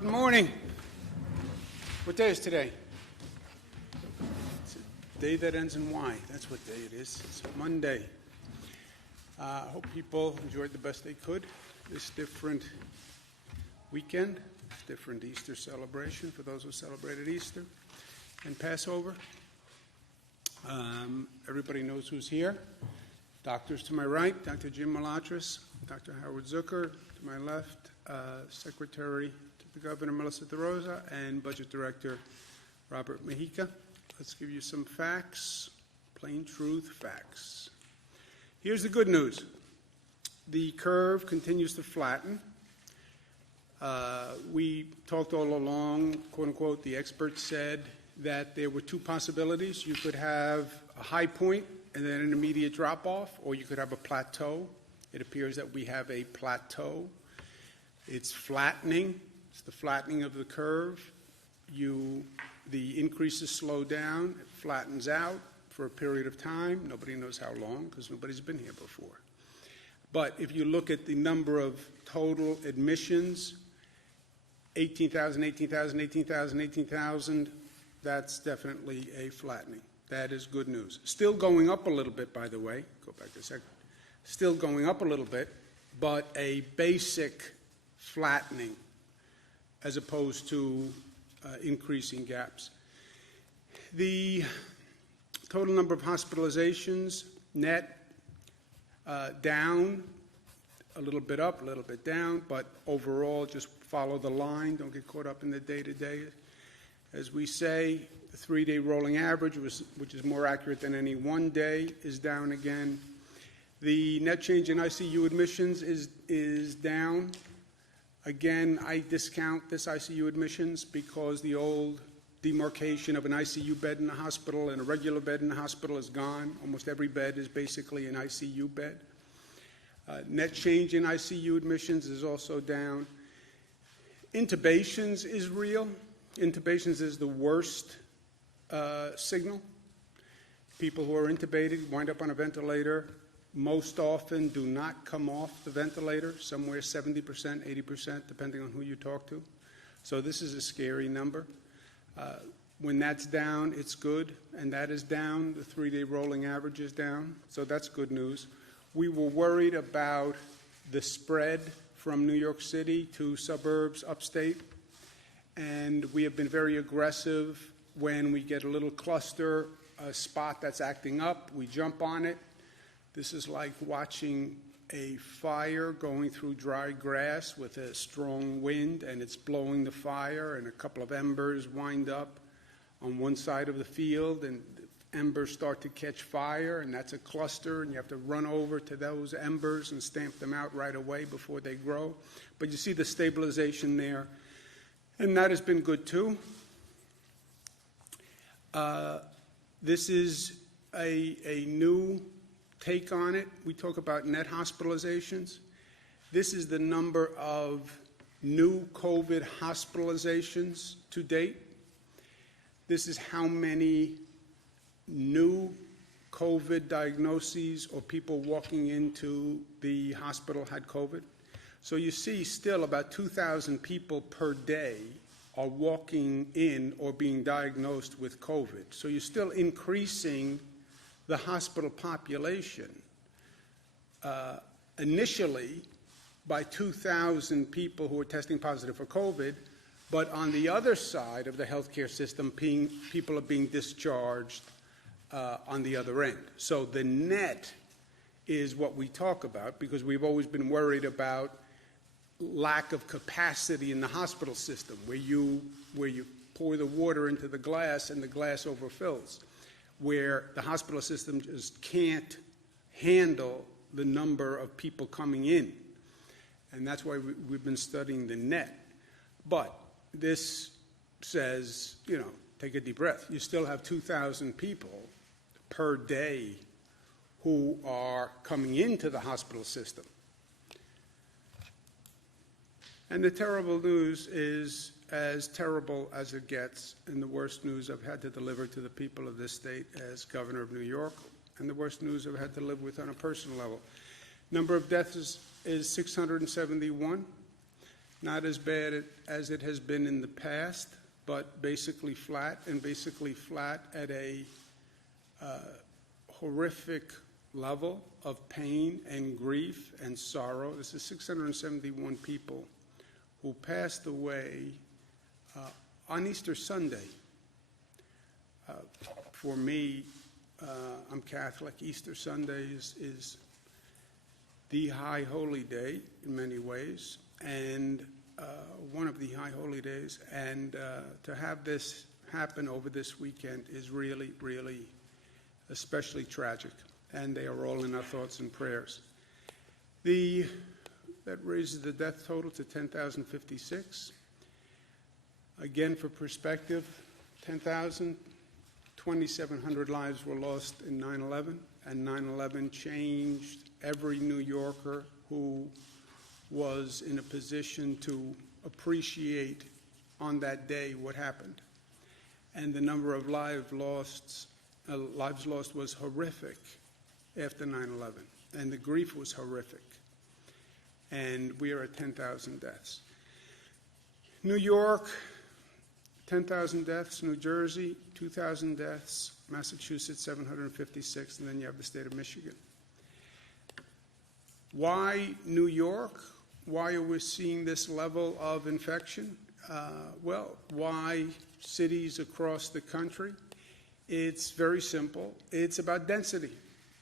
Good morning. What day is today? It's a day that ends in Y. That's what day it is. It's Monday. I hope people enjoyed the best they could this different weekend, this different Easter celebration for those who celebrated Easter and Passover. Everybody knows who's here. Doctors to my right, Dr. Jim Malatras, Dr. Howard Zucker to my left, Secretary to the Governor Melissa DeRosa, and Budget Director Robert Mejica. Let's give you some facts, plain truth facts. Here's the good news. The curve continues to flatten. We talked all along, quote unquote, the experts said that there were two possibilities. You could have a high point and then an immediate drop off, or you could have a plateau. It appears that we have a plateau. It's flattening. It's the flattening of the curve. The increases slow down. It flattens out for a period of time. Nobody knows how long because nobody's been here before. But if you look at the number of total admissions, 18,000, 18,000, 18,000, 18,000, that's definitely a flattening. That is good news. Still going up a little bit, by the way. Go back a second. Still going up a little bit, but a basic flattening as opposed to increasing gaps. The total number of hospitalizations, net, down, a little bit up, a little bit down, but overall just follow the line. Don't get caught up in the day-to-day. As we say, the 3-day rolling average, which is more accurate than any one day, is down again. The net change in ICU admissions is down. Again, I discount this ICU admissions because the old demarcation of an ICU bed in a hospital and a regular bed in a hospital is gone. Almost every bed is basically an ICU bed. Net change in ICU admissions is also down. Intubations is real. Intubations is the worst signal. People who are intubated wind up on a ventilator most often do not come off the ventilator, somewhere 70%, 80%, depending on who you talk to. So this is a scary number. When that's down, it's good, and that is down. The 3-day rolling average is down, so that's good news. We were worried about the spread from New York City to suburbs upstate, and we have been very aggressive. When we get a little cluster, a spot that's acting up, we jump on it. This is like watching a fire going through dry grass with a strong wind, and it's blowing the fire, and a couple of embers wind up on one side of the field, and the embers start to catch fire, and that's a cluster, and you have to run over to those embers and stamp them out right away before they grow. But you see the stabilization there, and that has been good too. This is a new take on it. We talk about net hospitalizations. This is the number of new COVID hospitalizations to date. This is how many new COVID diagnoses or people walking into the hospital had COVID. So you see still about 2,000 people per day are walking in or being diagnosed with COVID. So you're still increasing the hospital population initially by 2,000 people who are testing positive for COVID, but on the other side of the healthcare system, people are being discharged on the other end. So the net is what we talk about because we've always been worried about lack of capacity in the hospital system where you pour the water into the glass and the glass overfills, where the hospital system just can't handle the number of people coming in. And that's why we've been studying the net. But this says, take a deep breath. You still have 2,000 people per day who are coming into the hospital system. And the terrible news is as terrible as it gets, and the worst news I've had to deliver to the people of this state as Governor of New York, and the worst news I've had to live with on a personal level. Number of deaths is 671. Not as bad as it has been in the past, but basically flat, and basically flat at a horrific level of pain and grief and sorrow. This is 671 people who passed away on Easter Sunday. For me, I'm Catholic. Easter Sunday is the high holy day in many ways, and one of the high holy days. And to have this happen over this weekend is really, really especially tragic. And they are all in our thoughts and prayers. That raises the death total to 10,056. Again, for perspective, 2,700 lives were lost in 9/11, and 9/11 changed every New Yorker who was in a position to appreciate on that day what happened. And the number of lives lost was horrific after 9/11, and the grief was horrific. And we are at 10,000 deaths. New York, 10,000 deaths. New Jersey, 2,000 deaths. Massachusetts, 756, and then you have the state of Michigan. Why New York? Why are we seeing this level of infection? Well, why cities across the country? It's very simple. It's about density.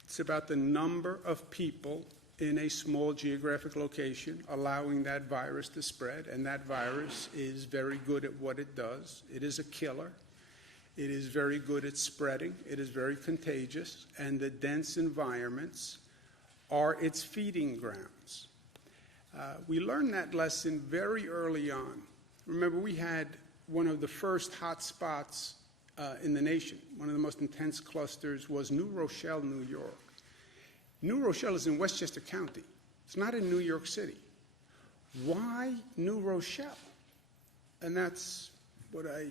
It's about the number of people in a small geographic location allowing that virus to spread, and that virus is very good at what it does. It is a killer. It is very good at spreading. It is very contagious, and the dense environments are its feeding grounds. We learned that lesson very early on. Remember, we had one of the first hot spots in the nation. One of the most intense clusters was New Rochelle, New York. New Rochelle is in Westchester County. It's not in New York City. Why New Rochelle? And that's what I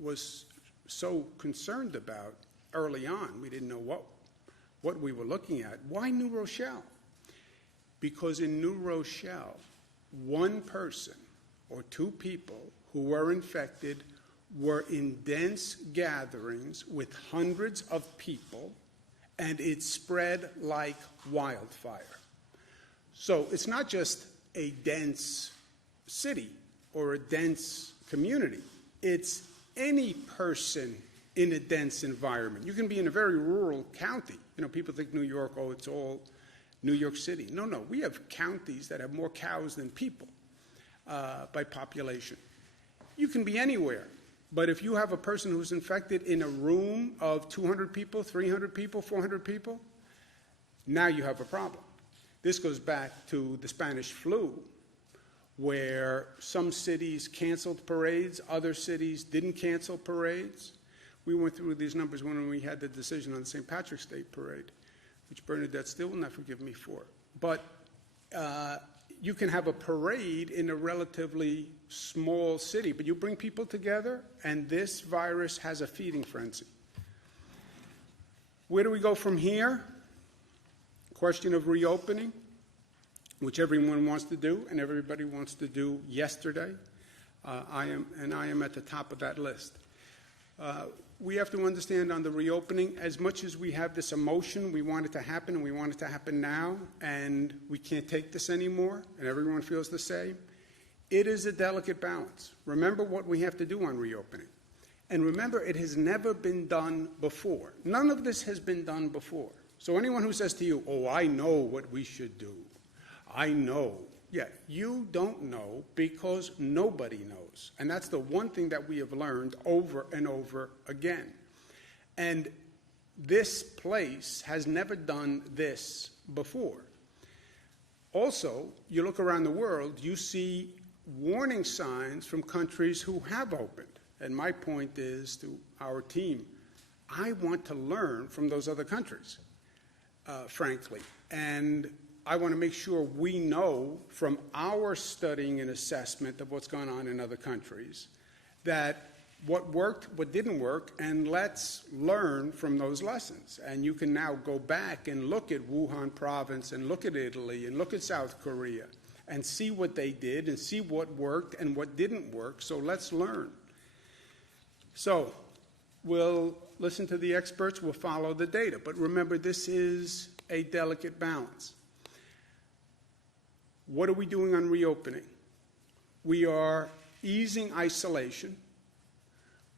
was so concerned about early on. We didn't know what we were looking at. Why New Rochelle? Because in New Rochelle, one person or two people who were infected were in dense gatherings with hundreds of people, and it spread like wildfire. So it's not just a dense city or a dense community. It's any person in a dense environment. You can be in a very rural county. You know, people think New York, oh, it's all New York City. No, we have counties that have more cows than people by population. You can be anywhere. But if you have a person who's infected in a room of 200 people, 300 people, 400 people, now you have a problem. This goes back to the Spanish flu, where some cities canceled parades, other cities didn't cancel parades. We went through these numbers when we had the decision on the St. Patrick's Day parade, which Bernadette still will not forgive me for. But you can have a parade in a relatively small city, but you bring people together, and this virus has a feeding frenzy. Where do we go from here? Question of reopening, which everyone wants to do, and everybody wants to do yesterday. I am at the top of that list. We have to understand on the reopening, as much as we have this emotion, we want it to happen, and we want it to happen now, and we can't take this anymore, and everyone feels the same. It is a delicate balance. Remember what we have to do on reopening. And remember, it has never been done before. None of this has been done before. So anyone who says to you, oh, I know what we should do, I know. Yeah, you don't know because nobody knows. And that's the one thing that we have learned over and over again. And this place has never done this before. Also, you look around the world, you see warning signs from countries who have opened. And my point is to our team, I want to learn from those other countries, frankly. And I want to make sure we know from our studying and assessment of what's going on in other countries that what worked, what didn't work, and let's learn from those lessons. And you can now go back and look at Wuhan province and look at Italy and look at South Korea and see what they did and see what worked and what didn't work. So let's learn. So we'll listen to the experts, we'll follow the data. But remember, this is a delicate balance. What are we doing on reopening? We are easing isolation.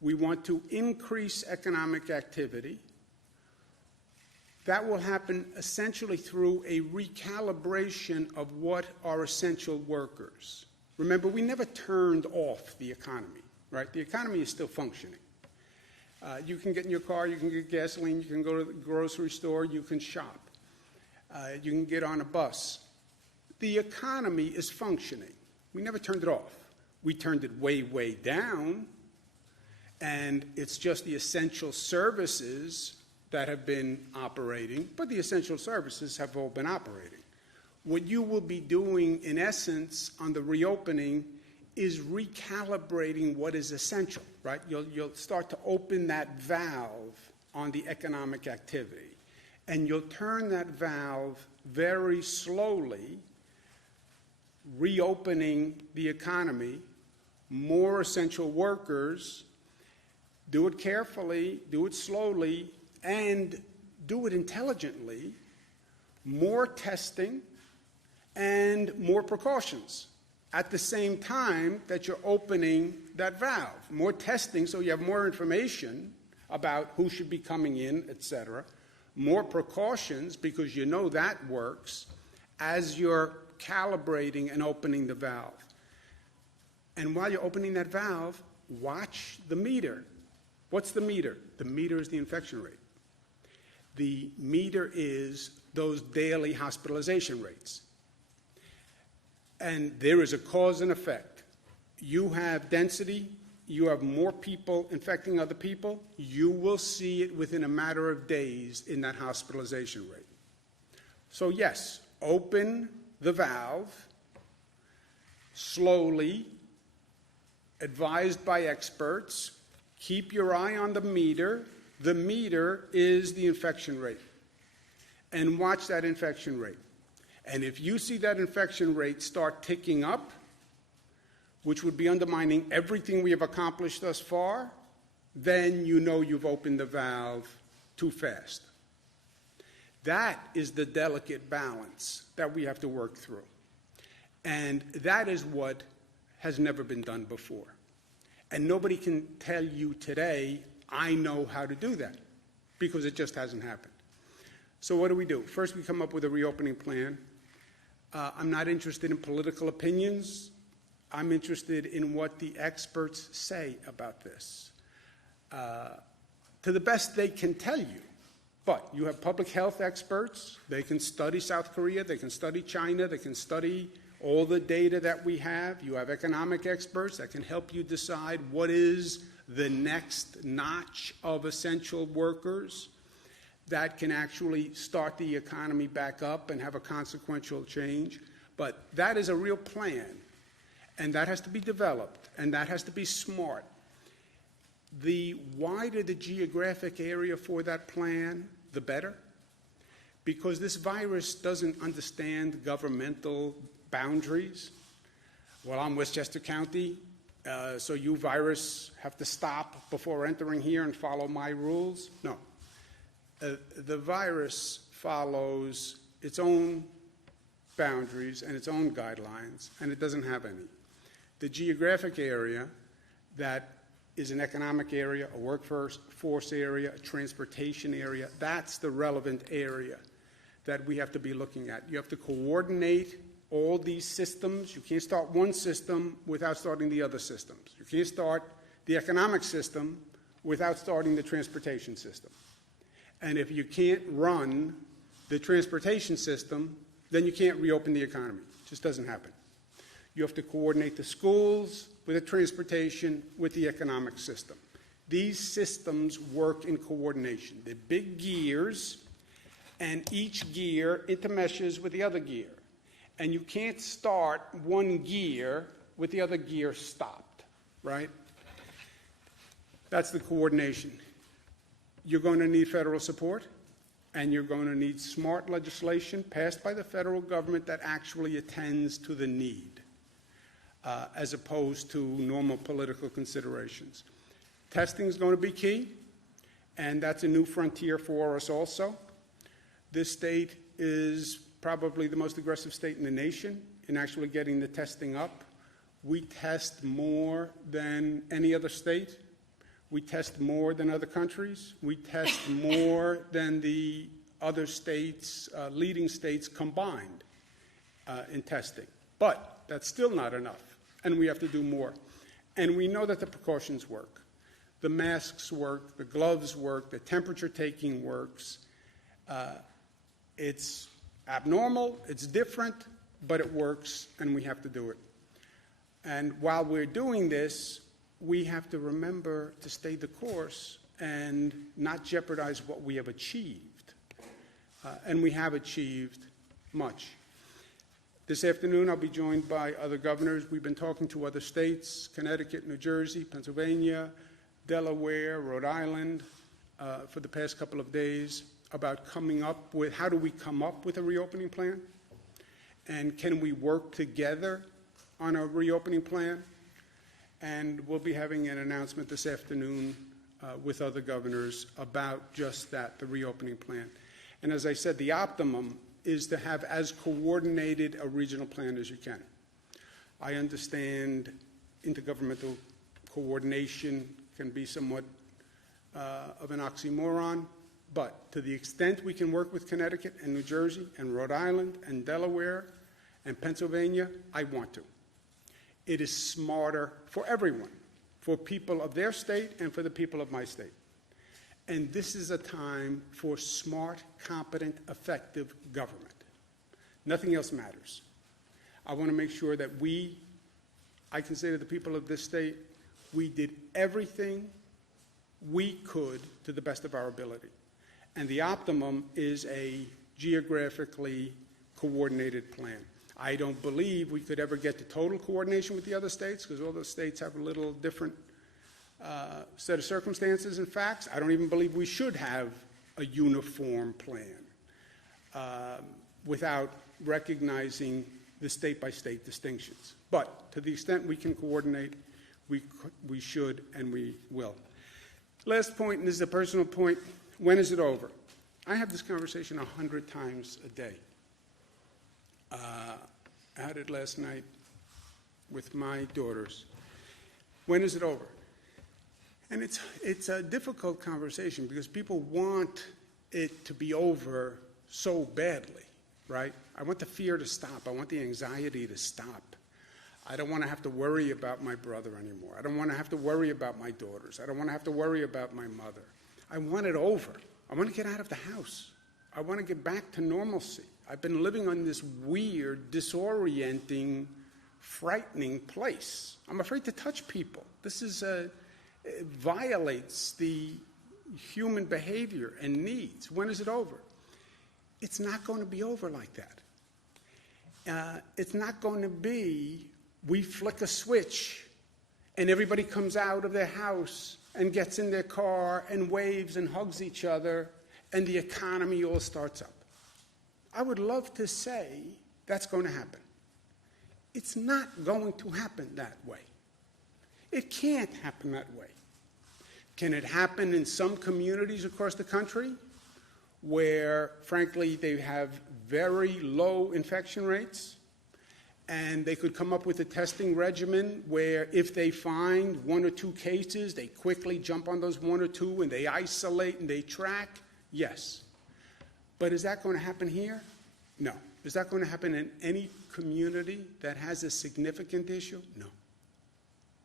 We want to increase economic activity. That will happen essentially through a recalibration of what are essential workers. Remember, we never turned off the economy, right? The economy is still functioning. You can get in your car, you can get gasoline, you can go to the grocery store, you can shop. You can get on a bus. The economy is functioning. We never turned it off. We turned it way, way down, and it's just the essential services that have been operating, but the essential services have all been operating. What you will be doing, in essence, on the reopening is recalibrating what is essential, right? You'll start to open that valve on the economic activity, and you'll turn that valve very slowly, reopening the economy, more essential workers. Do it carefully, do it slowly, and do it intelligently. More testing and more precautions at the same time that you're opening that valve. More testing so you have more information about who should be coming in, etc. More precautions because you know that works as you're calibrating and opening the valve. And while you're opening that valve, watch the meter. What's the meter? The meter is the infection rate. The meter is those daily hospitalization rates. And there is a cause and effect. You have density, you have more people infecting other people, you will see it within a matter of days in that hospitalization rate. So yes, open the valve slowly, advised by experts. Keep your eye on the meter. The meter is the infection rate. And watch that infection rate. And if you see that infection rate start ticking up, which would be undermining everything we have accomplished thus far, then you know you've opened the valve too fast. That is the delicate balance that we have to work through. And that is what has never been done before. And nobody can tell you today, I know how to do that, because it just hasn't happened. So what do? First, we come up with a reopening plan. I'm not interested in political opinions. I'm interested in what the experts say about this. To the best they can tell you. But you have public health experts. They can study South Korea. They can study China. They can study all the data that we have. You have economic experts that can help you decide what is the next notch of essential workers that can actually start the economy back up and have a consequential change. But that is a real plan, and that has to be developed, and that has to be smart. The wider the geographic area for that plan, the better, because this virus doesn't understand governmental boundaries. Well, I'm Westchester County, so you virus have to stop before entering here and follow my rules. No. The virus follows its own boundaries and its own guidelines, and it doesn't have any. The geographic area that is an economic area, a workforce area, a transportation area, that's the relevant area that we have to be looking at. You have to coordinate all these systems. You can't start one system without starting the other systems. You can't start the economic system without starting the transportation system. And if you can't run the transportation system, then you can't reopen the economy. It just doesn't happen. You have to coordinate the schools with the transportation, with the economic system. These systems work in coordination. They're big gears, and each gear intermeshes with the other gear. And you can't start one gear with the other gear stopped, right? That's the coordination. You're going to need federal support, And you're going to need smart legislation passed by the federal government that actually attends to the need, as opposed to normal political considerations. Testing is going to be key, and that's a new frontier for us also. This state is probably the most aggressive state in the nation in actually getting the testing up. We test more than any other state. We test more than other countries. We test more than the other states, leading states combined in testing. But that's still not enough, and we have to do more. And we know that the precautions work. The masks work, the gloves work, the temperature taking works. It's abnormal, it's different, but it works, and we have to do it. And while we're doing this, we have to remember to stay the course and not jeopardize what we have achieved. And we have achieved much. This afternoon, I'll be joined by other governors. We've been talking to other states, Connecticut, New Jersey, Pennsylvania, Delaware, Rhode Island, for the past couple of days about coming up with, how do we come up with a reopening plan? And can we work together on a reopening plan? And we'll be having an announcement this afternoon with other governors about just that, the reopening plan. And as I said, the optimum is to have as coordinated a regional plan as you can. I understand intergovernmental coordination can be somewhat of an oxymoron, but to the extent we can work with Connecticut and New Jersey and Rhode Island and Delaware and Pennsylvania, I want to. It is smarter for everyone, for people of their state and for the people of my state. And this is a time for smart, competent, effective government. Nothing else matters. I want to make sure that I can say to the people of this state, we did everything we could to the best of our ability. And the optimum is a geographically coordinated plan. I don't believe we could ever get to total coordination with the other states because all the states have a little different set of circumstances and facts. I don't even believe we should have a uniform plan without recognizing the state-by-state distinctions. But to the extent we can coordinate, we should and we will. Last point, and this is a personal point, when is it over? I have this conversation 100 times a day. I had it last night with my daughters. When is it over? And it's a difficult conversation because people want it to be over so badly, right? I want the fear to stop. I want the anxiety to stop. I don't want to have to worry about my brother anymore. I don't want to have to worry about my daughters. I don't want to have to worry about my mother. I want it over. I want to get out of the house. I want to get back to normalcy. I've been living on this weird, disorienting, frightening place. I'm afraid to touch people. This it violates the human behavior and needs. When is it over? It's not going to be over like that. It's not going to be we flick a switch and everybody comes out of their house and gets in their car and waves and hugs each other and the economy all starts up. I would love to say that's going to happen. It's not going to happen that way. It can't happen that way. Can it happen in some communities across the country where, frankly, they have very low infection rates and they could come up with a testing regimen where if they find 1 or 2 cases, they quickly jump on those 1 or 2 and they isolate and they track? Yes. But is that going to happen here? No. Is that going to happen in any community that has a significant issue? No.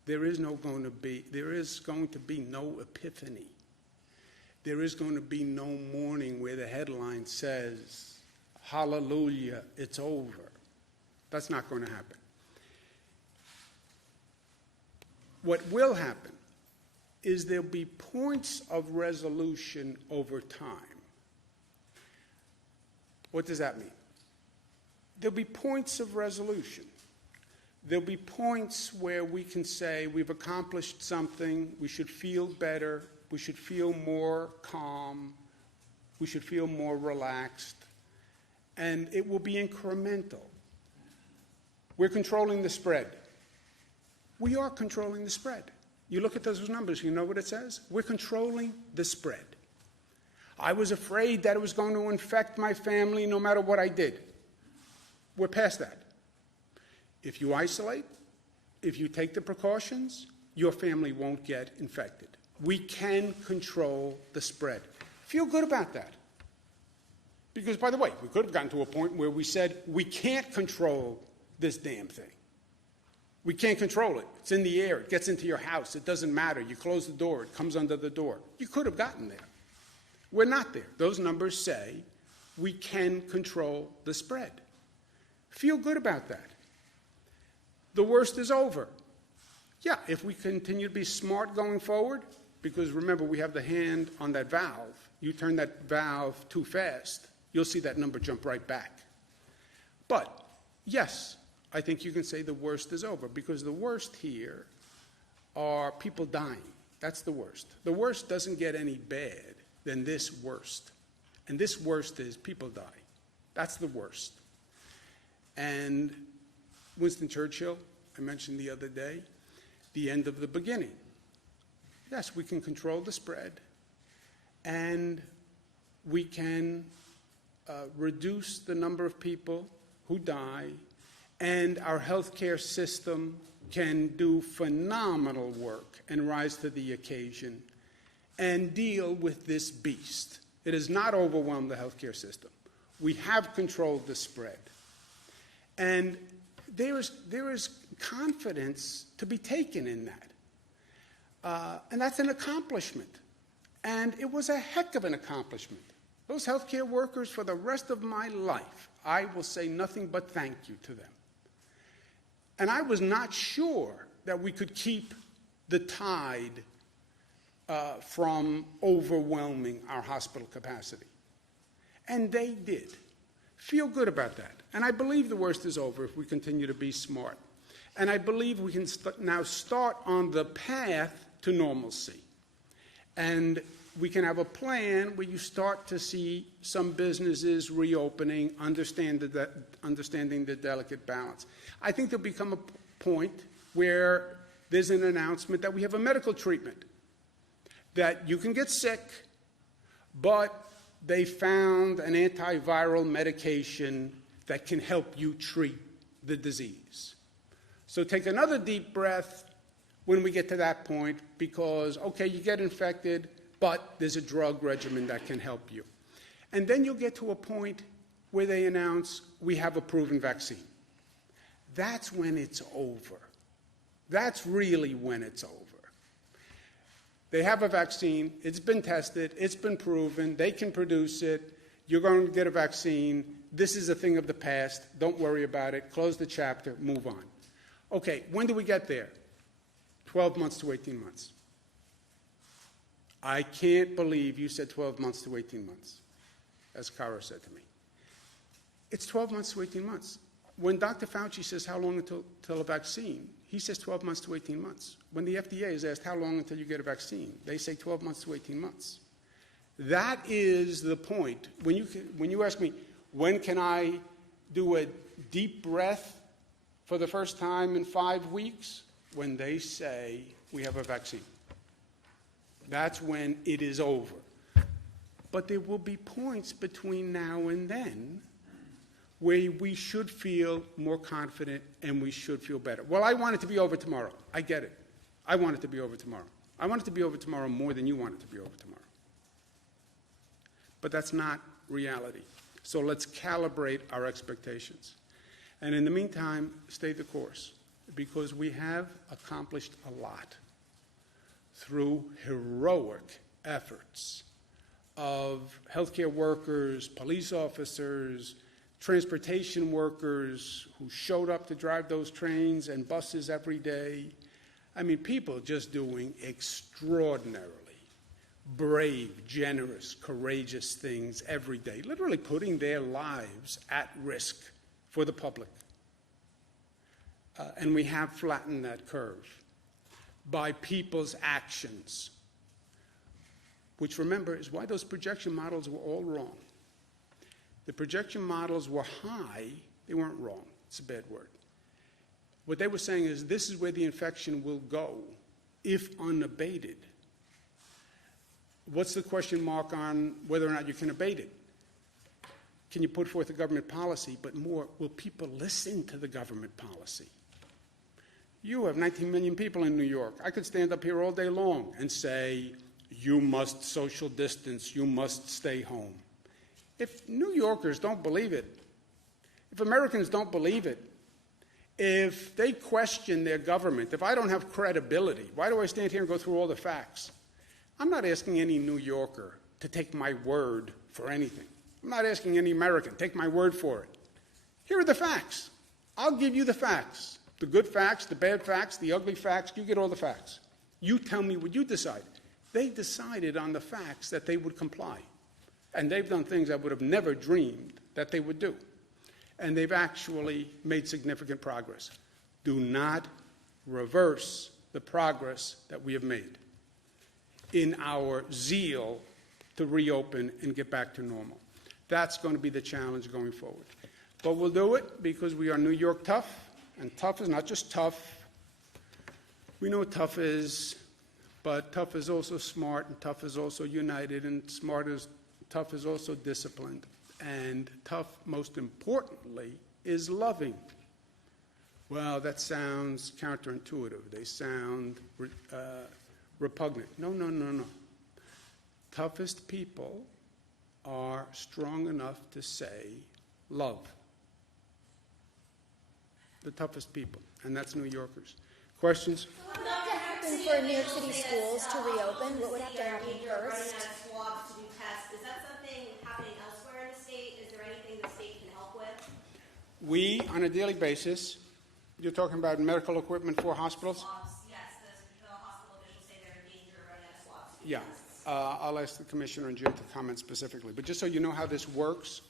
There is going to be no epiphany. There is going to be no morning where the headline says, hallelujah, it's over. That's not going to happen. What will happen is there'll be points of resolution over time. What does that mean? There'll be points of resolution. There'll be points where we can say we've accomplished something, we should feel better, we should feel more calm, We should feel more relaxed, and it will be incremental. We're controlling the spread. We are controlling the spread. You look at those numbers, you know what it says? We're controlling the spread. I was afraid that it was going to infect my family no matter what I did. We're past that. If you isolate, if you take the precautions, your family won't get infected. We can control the spread. Feel good about that. Because, by the way, we could have gotten to a point where we said, we can't control this damn thing. We can't control it. It's in the air. It gets into your house. It doesn't matter. You close the door. It comes under the door. You could have gotten there. We're not there. Those numbers say we can control the spread. Feel good about that. The worst is over. Yeah, if we continue to be smart going forward, because remember, we have the hand on that valve. You turn that valve too fast, you'll see that number jump right back. But, yes, I think you can say the worst is over, because the worst here are people dying. That's the worst. The worst doesn't get any bad than this worst. And this worst is people die. That's the worst. And Winston Churchill, I mentioned the other day, the end of the beginning. Yes, we can control the spread, and we can reduce the number of people who die, and our healthcare system can do phenomenal work and rise to the occasion and deal with this beast. It has not overwhelmed the healthcare system. We have controlled the spread. And there is confidence to be taken in that. And that's an accomplishment. And it was a heck of an accomplishment. Those healthcare workers, for the rest of my life, I will say nothing but thank you to them. And I was not sure that we could keep the tide from overwhelming our hospital capacity. And they did. Feel good about that. And I believe the worst is over if we continue to be smart. And I believe we can now start on the path to normalcy. And we can have a plan where you start to see some businesses reopening, understanding the delicate balance. I think there'll become a point where there's an announcement that we have a medical treatment, that you can get sick, but they found an antiviral medication that can help you treat the disease. So take another deep breath when we get to that point, because, okay, you get infected, but there's a drug regimen that can help you. And then you'll get to a point where they announce, we have a proven vaccine. That's when it's over. That's really when it's over. They have a vaccine, it's been tested, it's been proven, they can produce it, you're going to get a vaccine, this is a thing of the past, don't worry about it, close the chapter, move on. Okay, when do we get there? 12 months to 18 months. I can't believe you said 12 months to 18 months, as Cara said to me. It's 12 months to 18 months. When Dr. Fauci says how long until a vaccine, he says 12 months to 18 months. When the FDA is asked how long until you get a vaccine, they say 12 months to 18 months. That is the point. When you ask me, when can I do a deep breath for the first time in 5 weeks? When they say we have a vaccine. That's when it is over. But there will be points between now and then where we should feel more confident and we should feel better. Well, I want it to be over tomorrow. I get it. I want it to be over tomorrow. I want it to be over tomorrow more than you want it to be over tomorrow. But that's not reality. So let's calibrate our expectations. And in the meantime, stay the course, because we have accomplished a lot through heroic efforts of healthcare workers, police officers, transportation workers who showed up to drive those trains and buses every day. I mean, people just doing extraordinarily brave, generous, courageous things every day, literally putting their lives at risk for the public. And we have flattened that curve by people's actions. which, remember, is why those projection models were all wrong. The projection models were high. They weren't wrong. It's a bad word. What they were saying is this is where the infection will go if unabated. What's the question mark on whether or not you can abate it? Can you put forth a government policy? But more, will people listen to the government policy? You have 19 million people in New York. I could stand up here all day long and say, you must social distance, you must stay home. If New Yorkers don't believe it, if Americans don't believe it, if they question their government, if I don't have credibility, why do I stand here and go through all the facts? I'm not asking any New Yorker to take my word for anything. I'm not asking any American, take my word for it. Here are the facts. I'll give you the facts. The good facts, the bad facts, the ugly facts, you get all the facts. You tell me what you decide. They decided on the facts that they would comply. And they've done things I would have never dreamed that they would do. And they've actually made significant progress. Do not reverse the progress that we have made in our zeal to reopen and get back to normal. That's going to be the challenge going forward. But we'll do it because we are New York tough, and tough is not just tough. We know what tough is, but tough is also smart, and tough is also united, and tough is also disciplined. And tough, most importantly, is loving. Well, that sounds counterintuitive. They sound repugnant. No. Toughest people are strong enough to say love. The toughest people, and that's New Yorkers. Questions? So what would have to happen for New York City schools to reopen? What would have to happen first? Swabs to do tests. Is that something happening elsewhere in the state? Is there anything the state can help with? We, on a daily basis, you're talking about medical equipment for hospitals? Swabs, yes. The hospital officials say they're in danger of running out of swabs. Yeah. I'll ask the Commissioner and Jim to comment specifically. But just so you know how this works,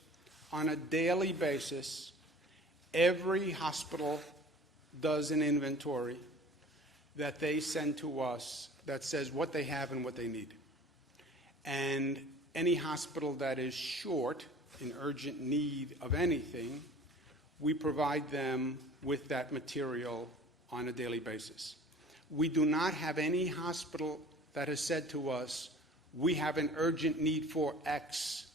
on a daily basis, every hospital does an inventory that they send to us that says what they have and what they need. And any hospital that is short, in urgent need of anything, we provide them with that material on a daily basis. We do not have any hospital that has said to us, we have an urgent need for X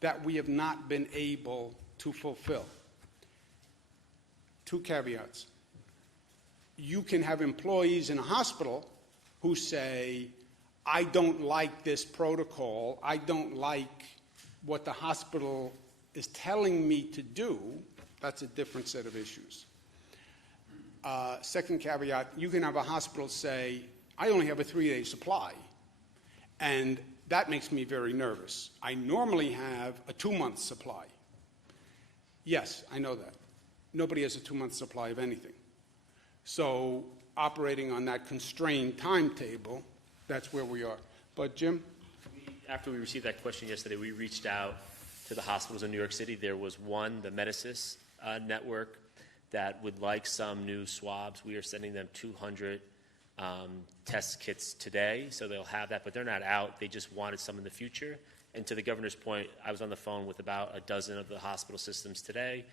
that we have not been able to fulfill. Two caveats. You can have employees in a hospital who say, I don't like this protocol, I don't like what the hospital is telling me to do. That's a different set of issues. Second caveat, you can have a hospital say, I only have a 3-day supply, and that makes me very nervous. I normally have a 2-month supply. Yes, I know that. Nobody has a 2-month supply of anything. So operating on that constrained timetable, that's where we are. But Jim? After we received that question yesterday, we reached out to the hospitals in New York City. There was one, the Medicis network, that would like some new swabs. We are sending them 200 test kits today, so they'll have that, but they're not out. They just wanted some in the future. And to the governor's point, I was on the phone with about a dozen of the hospital systems today,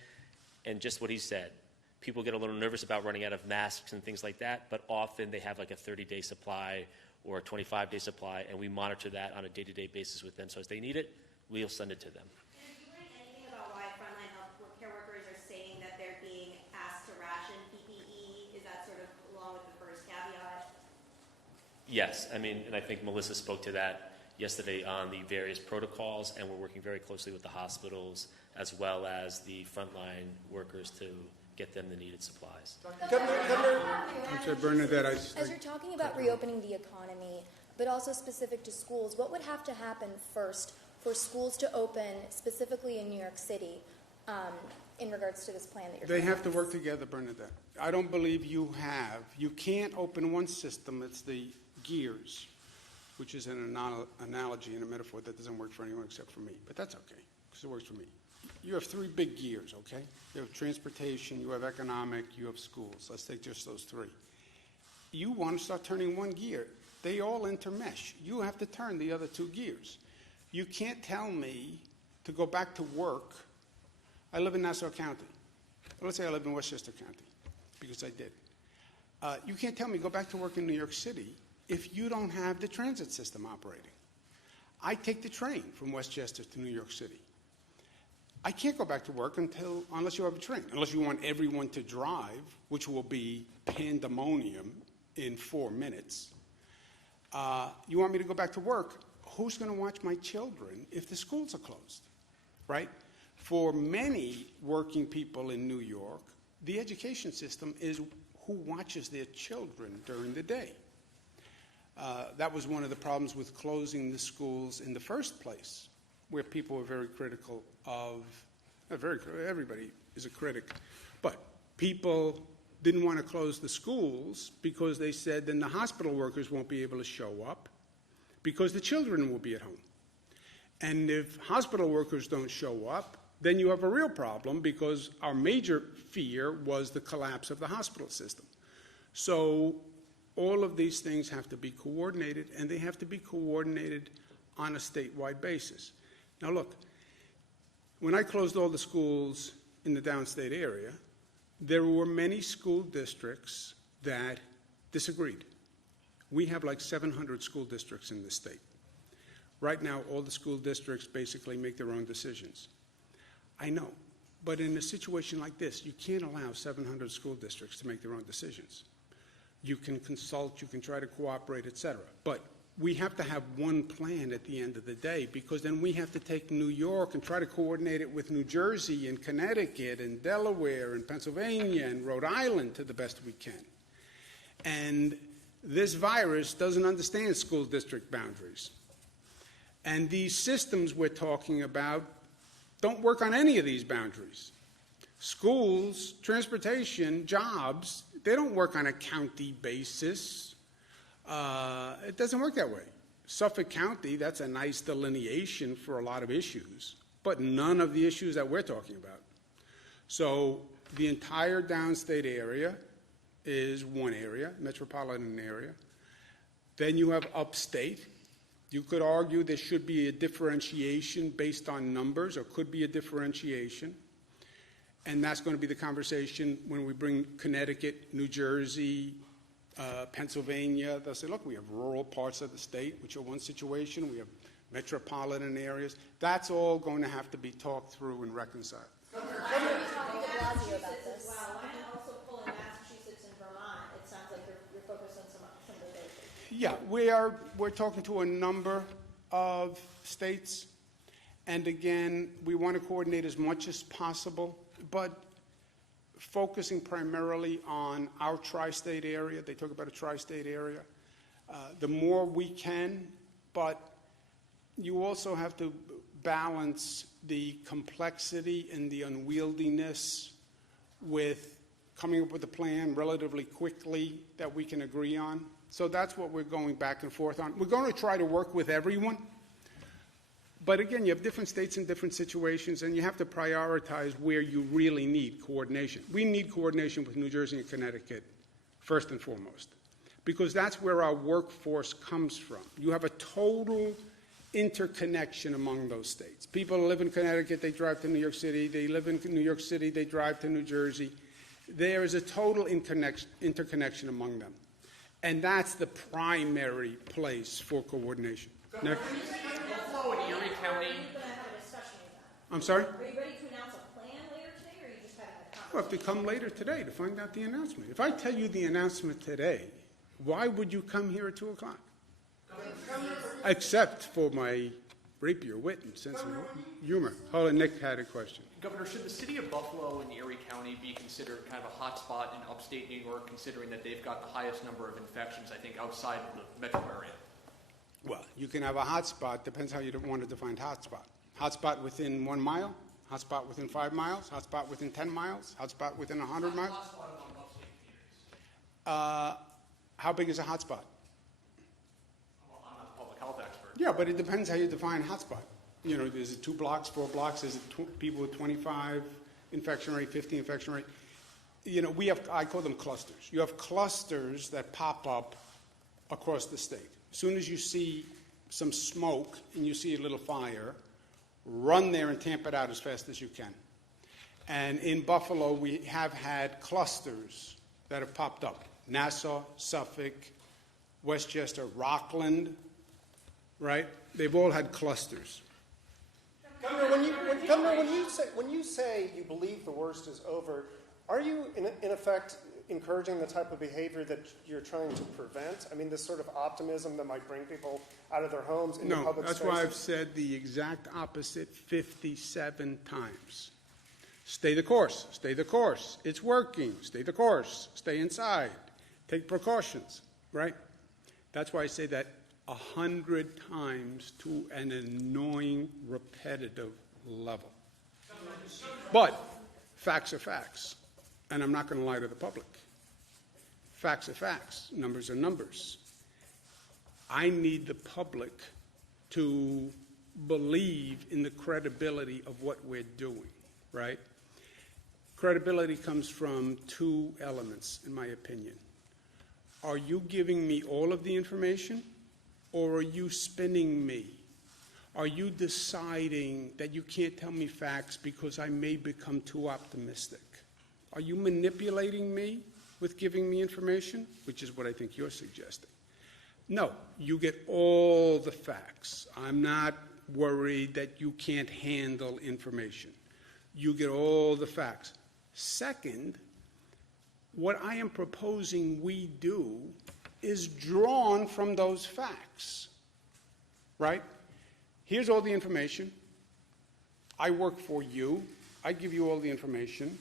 and just what he said. People get a little nervous about running out of masks and things like that, but often they have like a 30-day supply or a 25-day supply, and we monitor that on a day-to-day basis with them. So as they need it, we'll send it to them. And do you learn anything about why frontline healthcare workers are saying that they're being asked to ration PPE? Is that sort of along with the first caveat? Yes, I mean, and I think Melissa spoke to that yesterday on the various protocols, and we're working very closely with the hospitals as well as the frontline workers to get them the needed supplies. I'm sorry, Bernadette. As you're talking about reopening the economy, but also specific to schools, what would have to happen first for schools to open, specifically in New York City, in regards to this plan that you're They have to work together, Bernadette. I don't believe you can't open one system. It's the gears, which is an analogy and a metaphor that doesn't work for anyone except for me. But that's okay, because it works for me. You have 3 big gears, okay? You have transportation, you have economic, you have schools. Let's take just those 3. You want to start turning one gear. They all intermesh. You have to turn the other two gears. You can't tell me to go back to work. I live in Nassau County. Let's say I live in Westchester County, because I did. You can't tell me go back to work in New York City if you don't have the transit system operating. I take the train from Westchester to New York City. I can't go back to work unless you have a train, unless you want everyone to drive, which will be pandemonium in 4 minutes. You want me to go back to work? Who's going to watch my children if the schools are closed, right? For many working people in New York, the education system is who watches their children during the day. That was one of the problems with closing the schools in the first place, where people were very critical of, everybody is a critic, but people didn't want to close the schools because they said then the hospital workers won't be able to show up because the children will be at home. And if hospital workers don't show up, then you have a real problem, because our major fear was the collapse of the hospital system. So all of these things have to be coordinated, and they have to be coordinated on a statewide basis. Now look, when I closed all the schools in the downstate area, there were many school districts that disagreed. We have like 700 school districts in this state. Right now, all the school districts basically make their own decisions. I know, but in a situation like this, you can't allow 700 school districts to make their own decisions. You can consult, you can try to cooperate, et cetera. But we have to have one plan at the end of the day, because then we have to take New York and try to coordinate it with New Jersey and Connecticut and Delaware and Pennsylvania and Rhode Island to the best we can. And this virus doesn't understand school district boundaries. And these systems we're talking about don't work on any of these boundaries. Schools, transportation, jobs, they don't work on a county basis. It doesn't work that way. Suffolk County, that's a nice delineation for a lot of issues, but none of the issues that we're talking about. So the entire downstate area is one area, metropolitan area. Then you have upstate. You could argue there should be a differentiation based on numbers, or could be a differentiation. And that's going to be the conversation when we bring Connecticut, New Jersey, Pennsylvania. They'll say, look, we have rural parts of the state, which are one situation. We have metropolitan areas. That's all going to have to be talked through and reconciled. Governor, are you talking to Blasio about this? Wow, and also pull in Massachusetts and Vermont. It sounds like you're focused on some of those issues. Yeah, we're talking to a number of states, and again, we want to coordinate as much as possible, but focusing primarily on our tri-state area. They talk about a tri-state area. The more we can, but you also have to balance the complexity and the unwieldiness with coming up with a plan relatively quickly that we can agree on. So that's what we're going back and forth on. We're going to try to work with everyone. But again, you have different states in different situations, and you have to prioritize where you really need coordination. We need coordination with New Jersey and Connecticut, first and foremost, because that's where our workforce comes from. You have a total interconnection among those states. People live in Connecticut, they drive to New York City. They live in New York City, they drive to New Jersey. There is a total interconnection among them. And that's the primary place for coordination. Next. Buffalo and Erie County. Are you going to have a discussion with that? I'm sorry? Are you ready to announce a plan later today, or are you just having a conversation? Well, have to come later today to find out the announcement. If I tell you the announcement today, why would you come here at 2 o'clock? Except for my rapier wit and sense of humor. Hold on, Nick had a question. Governor, should the city of Buffalo and Erie County be considered kind of a hotspot in upstate New York, considering that they've got the highest number of infections, I think, outside of the metro area? Well, you can have a hotspot. Depends how you want to define hotspot. Hotspot within 1 mile, hotspot within 5 miles, hotspot within 10 miles, hotspot within 100 miles. Hotspot among upstate communities. How big is a hotspot? Well, I'm not a public health expert. Yeah, but it depends how you define hotspot. You know, is it 2 blocks, 4 blocks? Is it people with 25 infection rate, 50 infection rate? You know, I call them clusters. You have clusters that pop up across the state. As soon as you see some smoke and you see a little fire, run there and tamp it out as fast as you can. And in Buffalo, we have had clusters that have popped up. Nassau, Suffolk, Westchester, Rockland, right? They've all had clusters. Governor, when you say you believe the worst is over, are you in effect encouraging the type of behavior that you're trying to prevent? I mean, this sort of optimism that might bring people out of their homes into No, public that's spaces? why I've said the exact opposite 57 times. Stay the course. Stay the course. It's working. Stay the course. Stay inside. Take precautions, right? That's why I say that 100 times to an annoying, repetitive level. But facts are facts, and I'm not going to lie to the public. Facts are facts. Numbers are numbers. I need the public to believe in the credibility of what we're doing, right? Credibility comes from two elements, in my opinion. Are you giving me all of the information, or are you spinning me? Are you deciding that you can't tell me facts because I may become too optimistic? Are you manipulating me with giving me information, which is what I think you're suggesting? No, you get all the facts. I'm not worried that you can't handle information. You get all the facts. Second, what I am proposing we do is drawn from those facts, right? Here's all the information. I work for you. I give you all the information.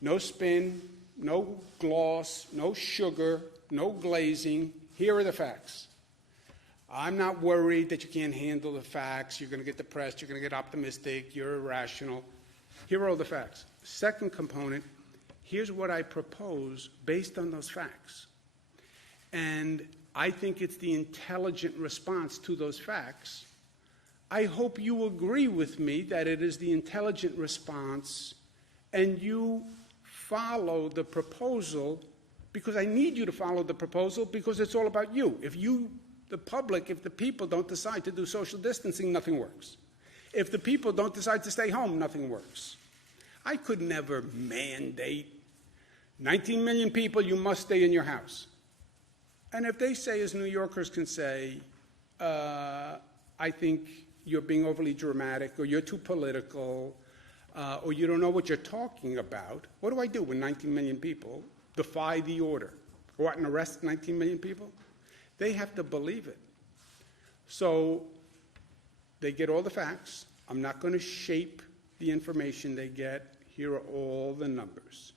No spin, no gloss, no sugar, no glazing. Here are the facts. I'm not worried that you can't handle the facts. You're going to get depressed. You're going to get optimistic. You're irrational. Here are all the facts. Second component, here's what I propose based on those facts. And I think it's the intelligent response to those facts. I hope you agree with me that it is the intelligent response and you follow the proposal, because I need you to follow the proposal because it's all about you. If you, the public, if the people don't decide to do social distancing, nothing works. If the people don't decide to stay home, nothing works. I could never mandate 19 million people, you must stay in your house. And if they say, as New Yorkers can say, I think you're being overly dramatic, or you're too political, or you don't know what you're talking about, what do I do when 19 million people defy the order? Go out and arrest 19 million people? They have to believe it. So they get all the facts. I'm not going to shape the information they get. Here are all the numbers.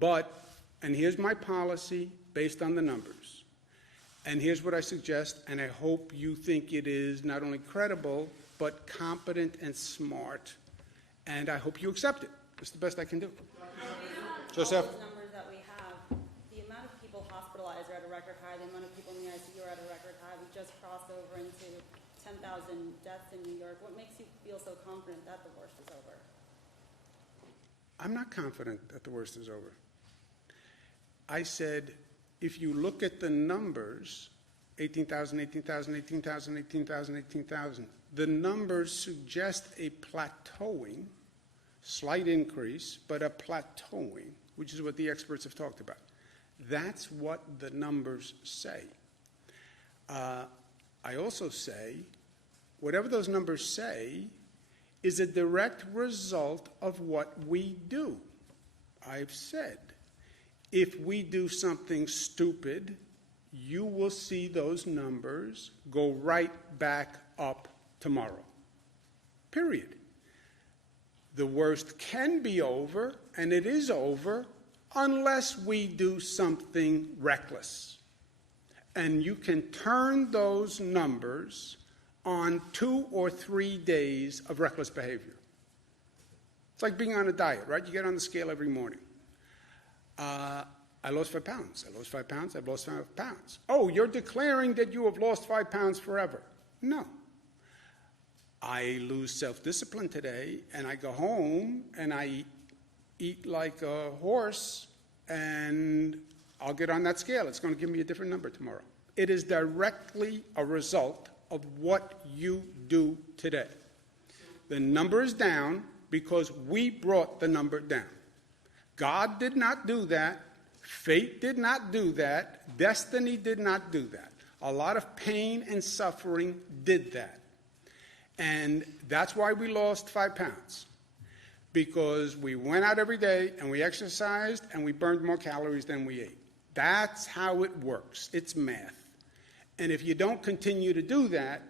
But, and here's my policy based on the numbers. And here's what I suggest, and I hope you think it is not only credible, but competent and smart. And I hope you accept it. It's the best I can do. Joseph? All those numbers that we have, the amount of people hospitalized are at a record high, the amount of people in the ICU are at a record high. We just crossed over into 10,000 deaths in New York. What makes you feel so confident that the worst is over? I'm not confident that the worst is over. I said, if you look at the numbers, 18,000, 18,000, 18,000, 18,000, 18,000, the numbers suggest a plateauing, slight increase, but a plateauing, which is what the experts have talked about. That's what the numbers say. I also say, whatever those numbers say is a direct result of what we do. I've said, if we do something stupid, you will see those numbers go right back up tomorrow. Period. The worst can be over, and it is over, unless we do something reckless. And you can turn those numbers on 2 or 3 days of reckless behavior. It's like being on a diet, right? You get on the scale every morning. I lost 5 pounds. I lost 5 pounds. I've lost 5 pounds. Oh, you're declaring that you have lost 5 pounds forever. No. I lose self-discipline today, and I go home, and I eat like a horse, and I'll get on that scale. It's going to give me a different number tomorrow. It is directly a result of what you do today. The number is down because we brought the number down. God did not do that. Fate did not do that. Destiny did not do that. A lot of pain and suffering did that. And that's why we lost 5 pounds. Because we went out every day and we exercised and we burned more calories than we ate. That's how it works. It's math. And if you don't continue to do that,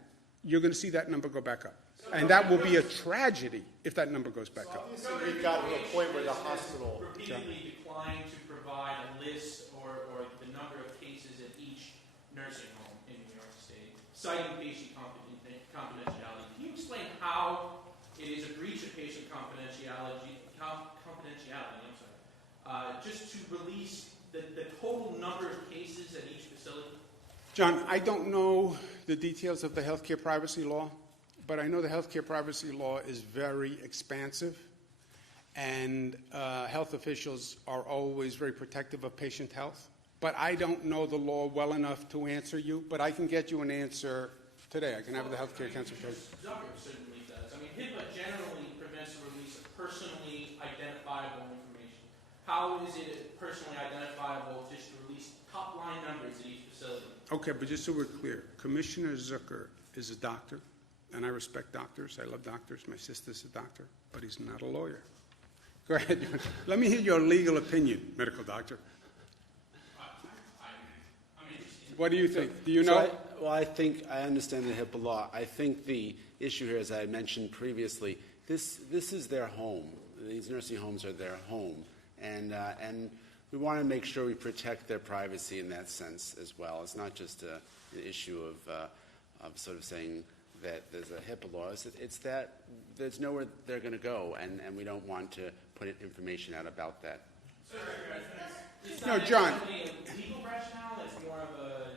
you're going to see that number go back up. And that will be a tragedy if that number goes back up. Obviously, we've gotten to a point where the hospital repeatedly declined to provide a list or the number of cases at each nursing home in New York State, citing patient confidentiality. Can you explain how it is a breach of patient confidentiality, just to release the total number of cases at each facility? John, I don't know the details of the healthcare privacy law, but I know the healthcare privacy law is very expansive, and health officials are always very protective of patient health. But I don't know the law well enough to answer you, but I can get you an answer today. I can have the healthcare council. Zucker certainly does. I mean, HIPAA generally prevents the release of personally identifiable information. How is it personally identifiable just to release top-line numbers at each facility? Okay, but just so we're clear, Commissioner Zucker is a doctor, and I respect doctors. I love doctors. My sister's a doctor, but he's not a lawyer. Go ahead. Let me hear your legal opinion, medical doctor. I'm interested. What do you think? Do you know? I think I understand the HIPAA law. I think the issue here, as I mentioned previously, this is their home. These nursing homes are their home, and we want to make sure we protect their privacy in that sense as well. It's not just an issue of sort of saying that there's a HIPAA law. It's that there's nowhere they're going to go, and we don't want to put information out about that. No, John. A legal rationale? It's more of a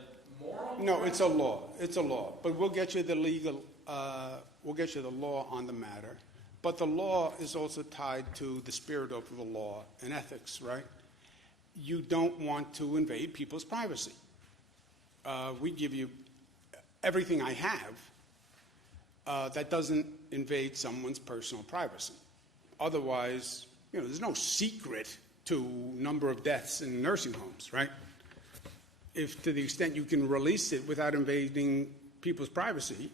moral? No, it's a law. It's a law. But we'll get you the legal. We'll get you the law on the matter. But the law is also tied to the spirit of the law and ethics, right? You don't want to invade people's privacy. We give you everything I have that doesn't invade someone's personal privacy. Otherwise, there's no secret to number of deaths in nursing homes, right? If to the extent you can release it without invading people's privacy,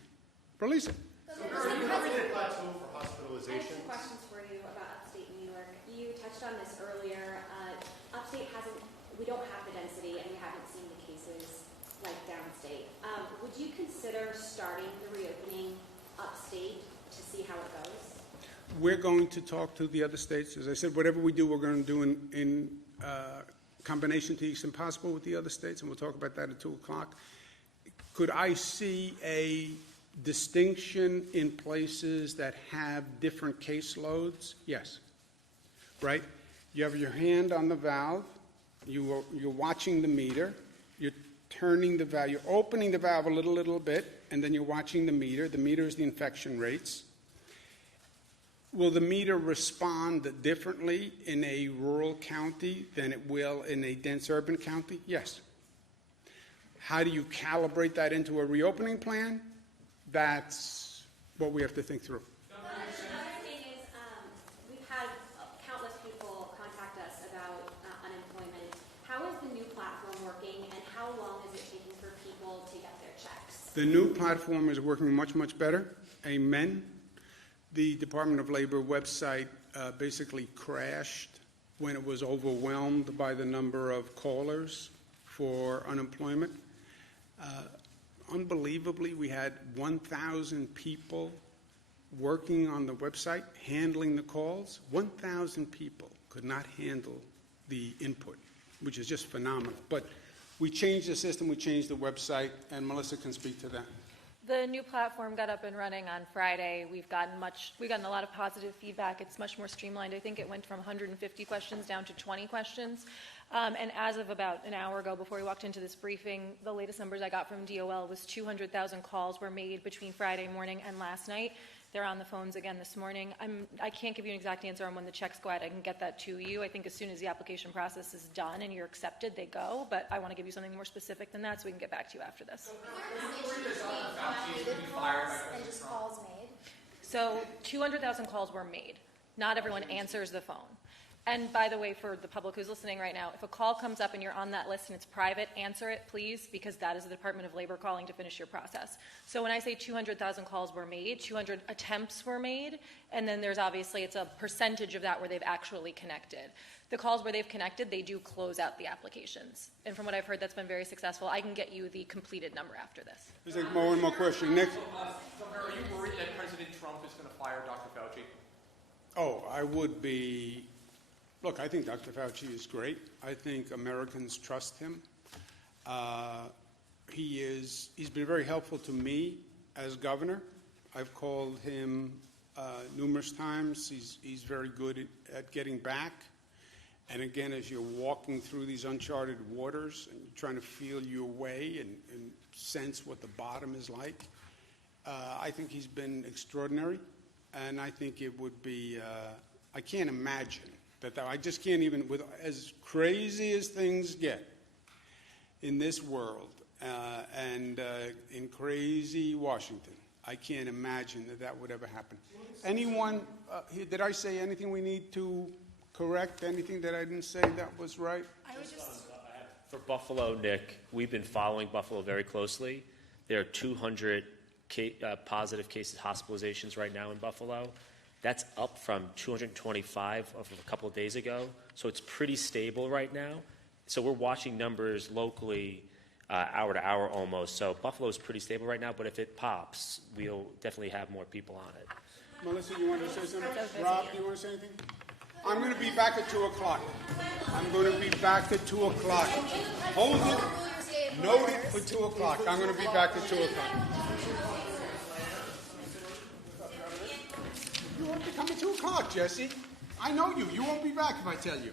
release it. So are you having a plateau for hospitalizations? I have some questions for you about upstate New York. You touched on this earlier. Upstate we don't have the density and we haven't seen the cases like downstate. Would you consider starting the reopening upstate to see how it goes? We're going to talk to the other states. As I said, whatever we do, we're going to do in combination to the extent possible with the other states, and we'll talk about that at 2 o'clock. Could I see a distinction in places that have different caseloads? Yes. Right? You have your hand on the valve. You're watching the meter. You're turning the valve. You're opening the valve a little bit, and then you're watching the meter. The meter is the infection rates. Will the meter respond differently in a rural county than it will in a dense urban county? Yes. How do you calibrate that into a reopening plan? That's what we have to think through. Another thing is we've had countless people contact us about unemployment. How is the new platform working, and how long is it taking for people to get their checks? The new platform is working much, much better. Amen. The Department of Labor website basically crashed when it was overwhelmed by the number of callers for unemployment. Unbelievably, we had 1,000 people working on the website, handling the calls. 1,000 people could not handle the input, which is just phenomenal. But we changed the system, we changed the website, and Melissa can speak to that. The new platform got up and running on Friday. We've gotten a lot of positive feedback. It's much more streamlined. I think it went from 150 questions down to 20 questions. And as of about an hour ago, before we walked into this briefing, the latest numbers I got from DOL was 200,000 calls were made between Friday morning and last night. They're on the phones again this morning. I can't give you an exact answer on when the checks go out. I can get that to you. I think as soon as the application process is done and you're accepted, they go. But I want to give you something more specific than that so we can get back to you after this. And just calls made? So 200,000 calls were made. Not everyone answers the phone. And by the way, for the public who's listening right now, if a call comes up and you're on that list and it's private, answer it, please, because that is the Department of Labor calling to finish your process. So when I say 200,000 calls were made, 200 attempts were made, and then there's obviously, it's a percentage of that where they've actually connected. The calls where they've connected, they do close out the applications. And from what I've heard, that's been very successful. I can get you the completed number after this. There's one more question. Next. Governor, are you worried that President Trump is going to fire Dr. Fauci? Oh, I would be. Look, I think Dr. Fauci is great. I think Americans trust him. He's been very helpful to me as governor. I've called him numerous times. He's very good at getting back. And again, as you're walking through these uncharted waters and you're trying to feel your way and sense what the bottom is like, I think he's been extraordinary. And I think it would be, I can't imagine I just can't even, with as crazy as things get in this world and in crazy Washington, I can't imagine that would ever happen. Anyone, did I say anything we need to correct? Anything that I didn't say that was right? I would just... For Buffalo, Nick, we've been following Buffalo very closely. There are 200 positive cases, hospitalizations right now in Buffalo. That's up from 225 of a couple of days ago. So it's pretty stable right now. So we're watching numbers locally hour to hour almost. So Buffalo's pretty stable right now, but if it pops, we'll definitely have more people on it. Melissa, you want to say something? Rob, do you want to say anything? I'm going to be back at 2 o'clock. I'm going to be back at 2 o'clock. Hold it. Note it for 2 o'clock. I'm going to be back at 2 o'clock. You won't be coming at 2 o'clock, Jesse. I know you. You won't be back if I tell you.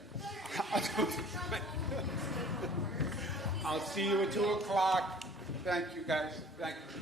I'll see you at 2 o'clock. Thank you, guys. Thank you.